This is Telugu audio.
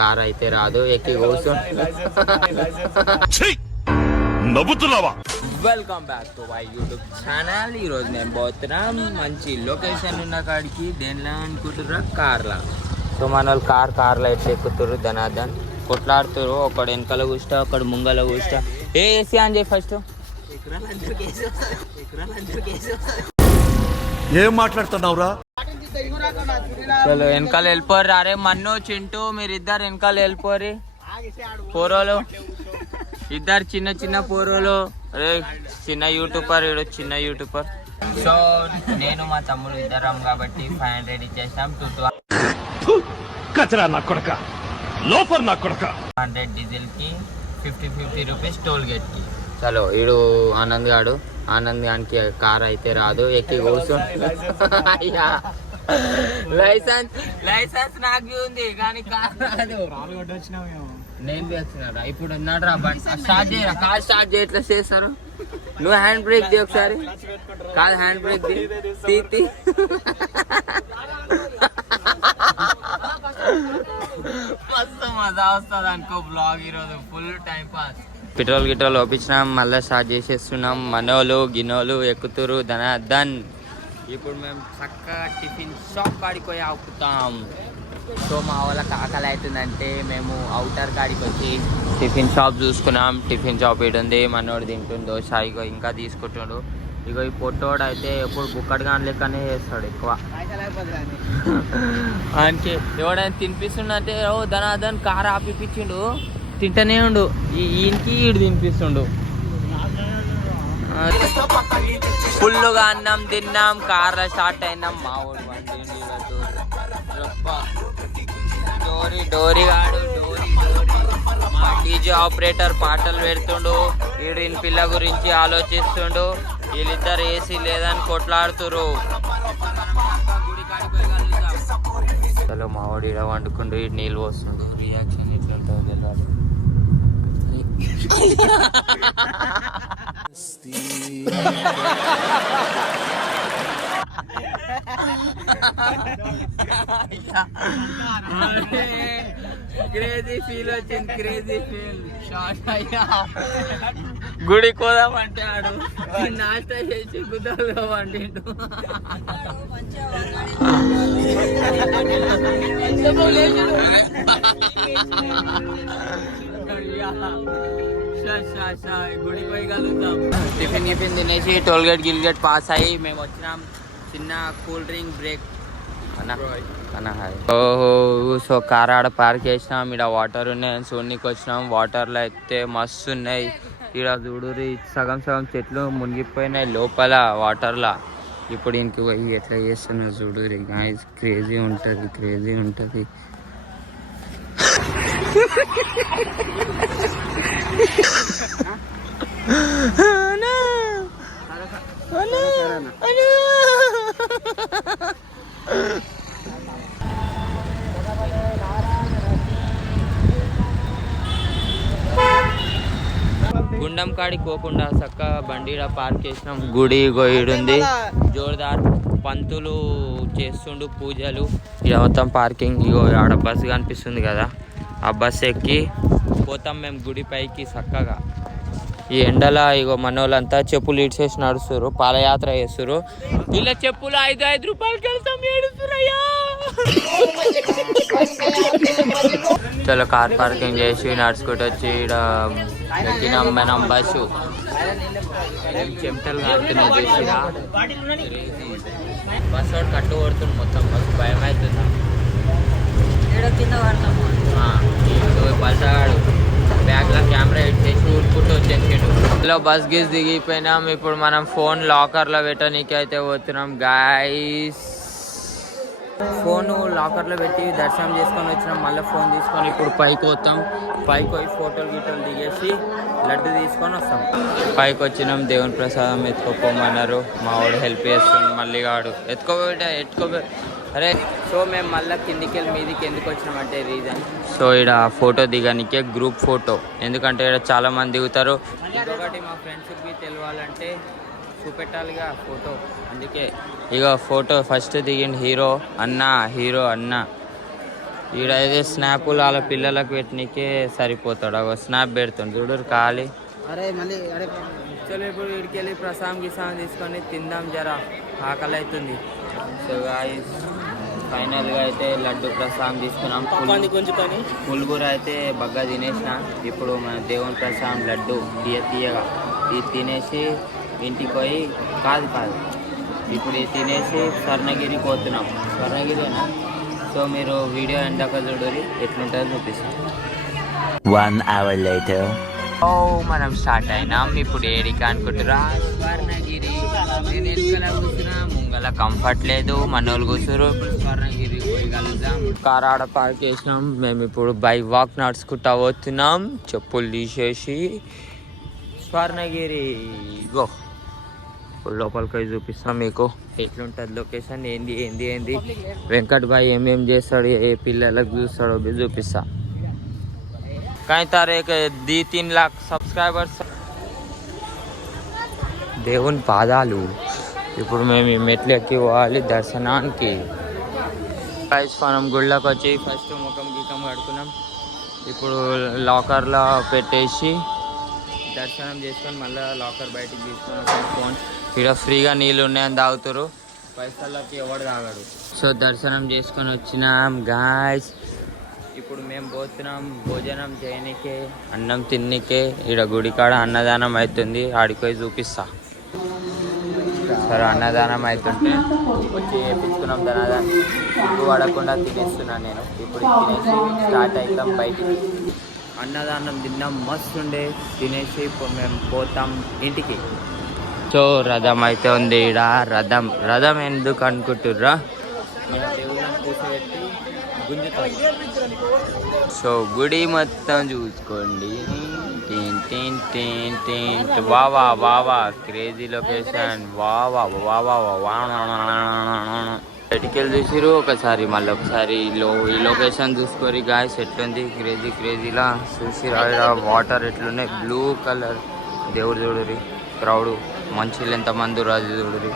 కార్ అయితే రాదు, ఎక్కి కూర్చోండి. నవ్వుతున్నావా? Welcome back to my YouTube channel. ఈరోజు మేము పోతున్నాం మంచి లొకేషన్ ఉన్న కాడికి. దేనిలా అనుకుంటుర్రా? కార్లా. సో మన వాళ్ళు కార్లో ఎట్లా ఎక్కుతుర్రు, ధనాధన్ కొట్లాడుతురు. ఒకడు వెనకాల కూర్చో, ఒకడు ముంగల కూర్చో. ఏసీ అని చెప్పి ఫస్ట్ ఏం మాట్లాడుతున్నావురా? చలో వెనకాల వెళ్ళిపోరు. అరే మన్ను చింటూ మీరిద్దరు వెనకాల వెళ్ళిపోరి. పోరోలు ఇద్దరు చిన్న చిన్న పోరోలు. అరే చిన్న యూట్యూబర్, ఇడు చిన్న యూట్యూబర్. సో నేను మా తమ్ముడు ఇద్దరం కాబట్టి 500 ఇచ్చేసాం. 200 డీజిల్ కి 50 రూపీస్ టోల్ గేట్ కి. చలో ఈడు ఆనంద్ గానికి కార్ అయితే రాదు, ఎక్కి కూర్చోండి. అయ్యా లైసెన్స్ నాకు ఉంది కానీ కార్ రాదు. నేను వచ్చినారా ఇప్పుడు ఉన్నాడు రా. స్టార్ట్ చేయరా, కార్ స్టార్ట్ చేయట్లా చేస్తారు. నువ్వు హ్యాండ్ బ్రేక్ ది ఒకసారి. కాదు హ్యాండ్ బ్రేక్ తీ. మస్తు మజా వస్తుంది అనుకో బ్లాగ్ ఈరోజు. Full time pass. పెట్రోల్ గిట్రోల్ ఒప్పించినాం, మళ్ళీ స్టార్ట్ చేసేస్తున్నాం. మనోలు గిన్నోలు ఎక్కుతురు ధనాధన్. ఇప్పుడు మేము చక్కగా టిఫిన్ షాప్ కాడికి పోయి ఆపుతాం. సో మా వాళ్ళకి ఆకలి అవుతుందంటే మేము అవుటర్ కాడికి వచ్చి టిఫిన్ షాప్ చూసుకున్నాం. టిఫిన్ షాప్ ఉంది, మనోడు తింటుండు దోశ. ఇగో ఇంకా తీసుకుంటుండు. ఇగో ఈ పొట్టోడు అయితే ఎప్పుడు బుక్కడు కానీ లెక్కనే చేస్తాడు ఎక్కువ. ఆయనకి ఎవడైనా తినిపిస్తుండే ఓ ధనాధన్ కార్ ఆపిపించిండు, తింటనే ఉండు. ఈయనకి ఈడు తినిపిస్తుండు. ఫుల్గా అన్నం తిన్నాం, కార్లో స్టార్ట్ అయినాం. మా ఊరు డోరీ మా డీజే ఆపరేటర్ పాటలు పెడుతుండు. ఈడిన పిల్ల గురించి ఆలోచిస్తుండు. వీళ్ళిద్దరు ఏసీ లేదని కొట్లాడుతురు. చలో మా వాడు ఈడ వండుకుంటూ ఇటు నీళ్ళు పోస్తుండు. రియాక్షన్ ఎట్లుంటుందో తెలియాలి. క్రేజీ ఫీల్ వచ్చింది, క్రేజీ ఫీల్. షార్ట్ అయ్యా గుడికి పోదామంటే ఆడు నాస్టా చేసి గుద్దలుగా వండిండు. గుడికి పోయి కలుగుతాం. టిఫిన్ తినేసి టోల్ గేట్ గిల్గేట్ పాస్ అయ్యి మేము వచ్చినాం. చిన్న కూల్ డ్రింక్ బ్రేక్ ఓహో. సో కార్ ఆడ పార్క్ చేసినాం. ఇక్కడ వాటర్ ఉన్నాయి, చూడనికి వచ్చినాం. వాటర్లో అయితే మస్తు ఉన్నాయి. ఇక్కడ చూడురి సగం చెట్లు మునిగిపోయినాయి లోపల వాటర్లా. ఇప్పుడు ఇంటికి పోయి ఎట్లా చేస్తున్నారు చూడురి. క్రేజీ ఉంటుంది. గుండం కాడికి పోకుండా చక్కగా బండి పార్క్ చేసినాం. గుడి గోయిడుంది, జోర్దార్ పంతులు చేస్తుండు పూజలు. ఇది మొత్తం పార్కింగ్. ఇగో ఆడ బస్సు కనిపిస్తుంది కదా, ఆ బస్సు ఎక్కి పోతాం మేము గుడి పైకి చక్కగా. ఈ ఎండల ఇగో మన వాళ్ళంతా చెప్పులు ఇడ్చేసి నడుస్తారు, పాదయాత్ర చేస్తారు. వీళ్ళ చెప్పులు 5 రూపాయలకి వెళ్తాం, ఏడుస్తున్నాయా. చలో కార్ పార్కింగ్ చేసి నడుచుకుంటూ వచ్చి ఇక్కడ ఎక్కినాం మనం బస్సు. చెమటలు కాడుతున్నాయి చూసిరా. బస్సు వాడు కట్టు కొడుతుంది మొత్తం. బస్సు భయం అవుతుంది. బస్ ఆడు బ్యాగ్లో కెమెరా ఇచ్చేసి ఊరుకుంటూ వచ్చేసాడు. ఇలా బస్ గీస్ దిగిపోయినాం. ఇప్పుడు మనం ఫోన్ లాకర్లో పెట్టడానికి అయితే పోతున్నాం గాయస్. ఫోన్ లాకర్లో పెట్టి దర్శనం చేసుకొని వచ్చినాం. మళ్ళీ ఫోన్ తీసుకొని ఇప్పుడు పైకి పోతాం. పైకి పోయి ఫోటోలు దిగేసి లడ్డు తీసుకొని వస్తాం. పైకి వచ్చినాం. దేవుని ప్రసాదం ఎత్తుకోపోమన్నారు. మా వాడు హెల్ప్ చేస్తుంది. మళ్ళీ వాడు ఎత్తుకోబెట్ట అరే. సో మేము మళ్ళీ కిందికి వెళ్ళి మీదికి ఎందుకు వచ్చినామంటే రీజన్, సో ఇక్కడ ఫోటో దిగానికే గ్రూప్ ఫోటో. ఎందుకంటే ఇక్కడ చాలా మంది దిగుతారు. ఇంకొకటి మా ఫ్రెండ్స్కి తెలియాలంటే చూపెట్టాలిగా ఫోటో, అందుకే ఇక ఫోటో ఫస్ట్ దిగిండు హీరో అన్న ఈడైతే స్నాపులు వాళ్ళ పిల్లలకు పెట్టినకే సరిపోతాడు. ఒక స్నాప్ పెడుతుంది చూడు ఖాళీ. చలో ఇప్పుడు వీడికి వెళ్ళి ప్రసాదం గిసాం తీసుకొని తిందాం, జరా ఆకలి అవుతుంది. సో గాయ్స్ ఫైనల్గా అయితే లడ్డు ప్రసాదం తీసుకున్నాం. పులుగురు అయితే బగ్గా తినేసిన. ఇప్పుడు మన దేవుని ప్రసాదం లడ్డు తీయగా ఇది తినేసి ఇంటికి పోయి కాదు ఇప్పుడు ఇది తినేసి స్వర్ణగిరి పోతున్నాం. స్వర్ణగిరినా? సో మీరు వీడియో ఎండాక చూడరి ఎట్లుంటుందో చూపిస్తాం. 1 hour later. మనం స్టార్ట్ అయినాం. ఇప్పుడు ఏడికి అనుకుంటురా? స్వర్ణగిరి. నేను వెనుకల కూర్చున్నా, ముంగల కంఫర్ట్ లేదు, మనోళ్ళు కూర్చురు. ఇప్పుడు స్వర్ణగిరి పోయి కలుద్దాం. కార్ ఆడ పార్క్ చేసినాం. మేము ఇప్పుడు బై వాక్ నడుచుకుంటా పోతున్నాం, చెప్పులు తీసేసి. స్వర్ణగిరి గో. ఇప్పుడు లోపలికి పోయి చూపిస్తాం మీకు ఎట్లుంటుంది లొకేషన్, ఏంది వెంకట్ భాయ్ ఏమేం చేస్తాడు, ఏ పిల్లలకు చూస్తాడో చూపిస్తా. కానీ తారే 2-3 लाख సబ్స్క్రైబర్స్. దేవుని పాదాలు. ఇప్పుడు మేము ఈ మెట్లు ఎక్కి పోవాలి దర్శనానికి. మనం గుళ్ళకి వచ్చి ఫస్ట్ ముఖం గీకం కడుకున్నాం. ఇప్పుడు లాకర్లో పెట్టేసి దర్శనం చేసుకొని మళ్ళీ లాకర్ బయటికి తీసుకొని వస్తాం. ఫోన్ ఇక్కడ ఫ్రీగా నీళ్ళు ఉన్నాయని తాగుతారు, పైసలకి ఎవడు తాగాడు. సో దర్శనం చేసుకొని వచ్చినాం గాయ్స్. ఇప్పుడు మేము పోతున్నాం భోజనం చేయనికే, అన్నం తిన్నికే. ఇక్కడ గుడికాడ అన్నదానం అవుతుంది, ఆడికి పోయి చూపిస్తా. సరే అన్నదానం అవుతుంటే వచ్చి వేయించుకున్నాం అన్నదానం. ఇప్పుడు పడకుండా తినేస్తున్నాను నేను. ఇప్పుడు తినేసి స్టార్ట్ అవుతాం బయటికి. అన్నదానం తిన్నాం, మస్తు ఉండే. తినేసి ఇప్పుడు మేము పోతాం ఇంటికి. సో రథం అయితే ఉంది ఈడ. రథం ఎందుకు అనుకుంటుర్రా? మన దేవుళ్ళని కూర్చోబెట్టి గుంజుతాం. సో గుడి మొత్తం చూసుకోండి. వావా క్రేజీ లొకేషన్. వావా బయటికి వెళ్ళి చూసిరు ఒకసారి, మళ్ళీ ఒకసారి ఈ లొకేషన్ చూసుకోరి గాయస్ ఎట్లుంది. క్రేజీలా చూసిరా. వాటర్ ఎట్లున్నాయి, బ్లూ కలర్. దేవుడు చూడరి, క్రౌడ్, మనుషులు ఎంతమంది రాజు చూడరి.